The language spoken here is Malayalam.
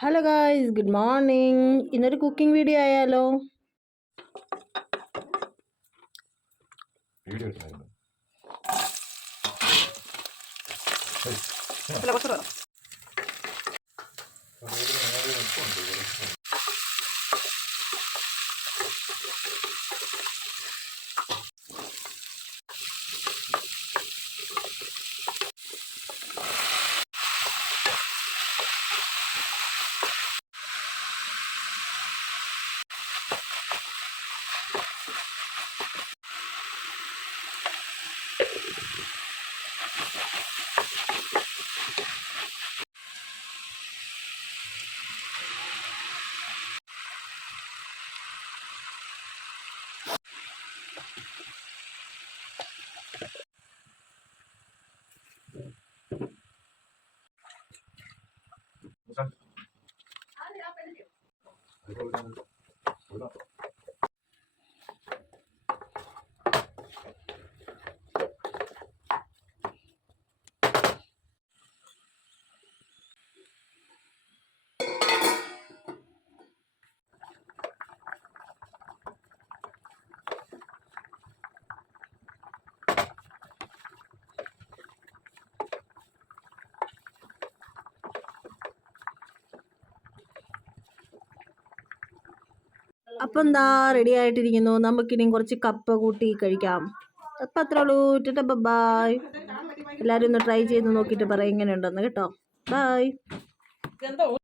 Hello guys, good morning. ഇന്നൊരു കുക്കിംഗ് വീഡിയോ ആയാലോ? അപ്പം എന്താ റെഡി ആയിട്ടിരിക്കുന്നു. നമുക്കിനിയും കുറച്ച് കപ്പ കൂട്ടി കഴിക്കാം. അപ്പം അത്രേ ഉള്ളൂ. ബായ്. എല്ലാവരും ഒന്ന് ട്രൈ ചെയ്ത് നോക്കിയിട്ട് പറയും എങ്ങനെയുണ്ടെന്ന് കേട്ടോ. ബായ്.